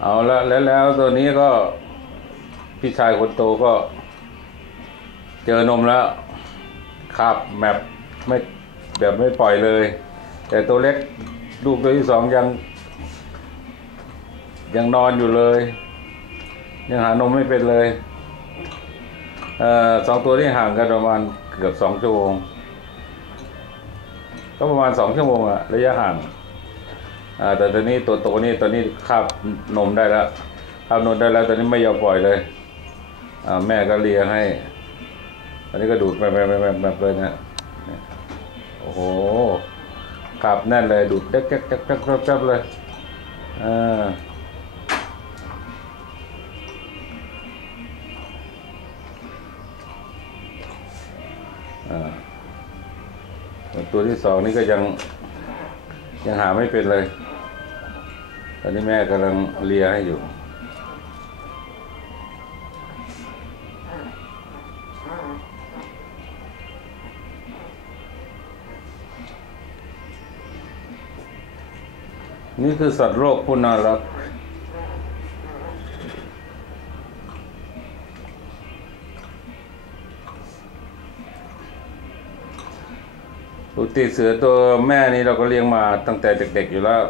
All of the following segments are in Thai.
เอาละแล้วแล้วตัวนี้ก็พี่ชายคนโตก็ เจอนมแล้วคาบแมปไม่แบบไม่ปล่อยเลย แต่ตัวเล็กลูกตัวที่สองยัง ยังนอนอยู่เลย ยังหานมไม่เป็นเลยเอ่อสองตัวนี้ห่างกันประมาณเกือบสองชั่วโมงก็ประมาณสองชั่วโมงอะระยะห่าง แต่ตอนนี้ตัวโตนี่ตอนนี้คาบนมได้แล้วคาบนมได้แล้วตอนนี้ไม่ยอมปล่อยเลยอ่าแม่ก็เลียให้อันนี้ก็ดูดแบบแบบแบบแบบเลยนะเนี่ยโอ้โหคาบแน่นเลยดูดแจ๊กแจ๊กแจ๊กแจ๊กแจ๊กแจ๊กเลยอ่าตัวที่สองนี่ก็ยัง ยังหาไม่เป็นเลย ตอนนี้แม่กำลังเลียให้อยู่ นี่คือสัตว์โลกผู้น่ารัก ปกติเสือตัวแม่นี่เราก็เลี้ยงมาตั้งแต่เด็กๆอยู่แล้ว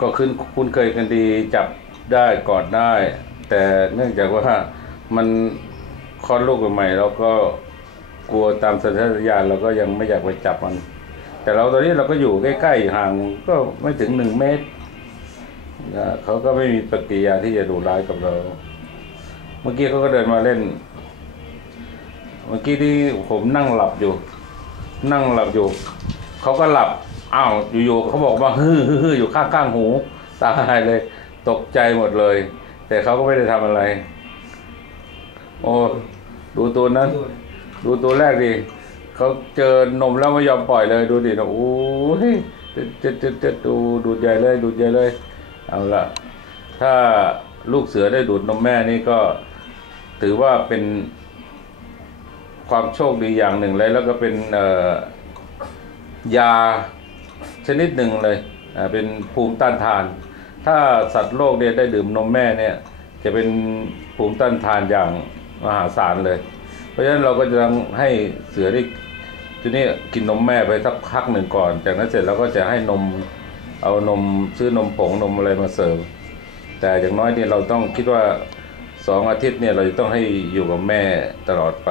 ก็คุ้นคุ้นเคยกันดีจับได้กอดได้ แต่เนื่องจากว่ามันคลอดลูกใหม่เราก็กลัวตามสัญชาตญาณเราก็ยังไม่อยากไปจับมัน แต่เราตอนนี้เราก็อยู่ใกล้ๆห่างก็ไม่ถึงหนึ่งเมตรนะเขาก็ไม่มีปฏิกิริยาที่จะดุร้ายกับเรา เมื่อกี้เขาก็เดินมาเล่น เมื่อกี้ที่ผมนั่งหลับอยู่ นั่งหลับอยู่เขาก็หลับอ้าวอยู่ๆเขาบอกว่าฮือฮือออยู่ข้างข้างหูตายเลย ตกใจหมดเลย แต่เขาก็ไม่ได้ทำอะไร โอ้ดูตัวนั้น ดูตัวแรกดิเขาเจอนมแล้วไม่ยอมปล่อยเลย ดูดินะโอ้ยจะจะจะจะดูดูดใหญ่เลย ดูดใหญ่เลย เอาละถ้าลูกเสือได้ดูดนมแม่นี่ก็ถือว่าเป็น ความโชคดีอย่างหนึ่งเลย แล้วก็เป็นยาชนิดหนึ่งเลยเป็นภูมิต้านทาน ถ้าสัตว์โลกเนี่ยได้ดื่มนมแม่เนี่ยจะเป็นภูมิต้านทานอย่างมหาศาลเลย เพราะฉะนั้นเราก็จะต้องให้เสือได้ทีนี้กินนมแม่ไปสักพักหนึ่งก่อน จากนั้นเสร็จเราก็จะให้นมเอานมซื้อนมผงนมอะไรมาเสร์ฟแต่อย่างน้อยเนี่ยเราต้องคิดว่าสองอาทิตย์เนี่ยเราจะต้องให้อยู่กับแม่ตลอดไป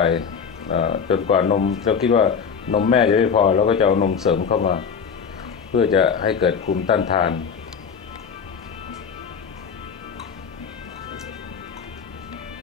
จนกว่านมเราคิดว่านมแม่จะไม่พอเราก็จะเอานมเสริมเข้ามา เพื่อจะให้เกิดภูมิต้านทาน